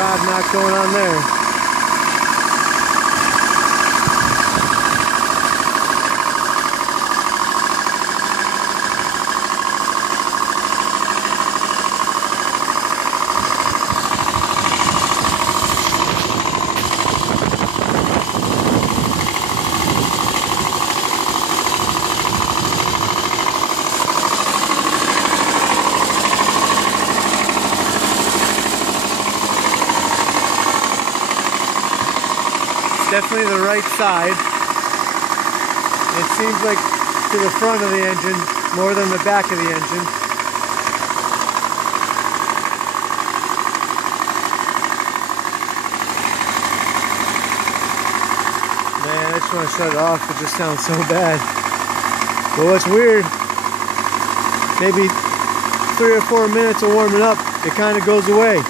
odd knock going on there. Definitely the right side. It seems like to the front of the engine more than the back of the engine. Man, I just want to shut it off. It just sounds so bad. But what's weird, maybe 3 or 4 minutes of warming up, it kind of goes away.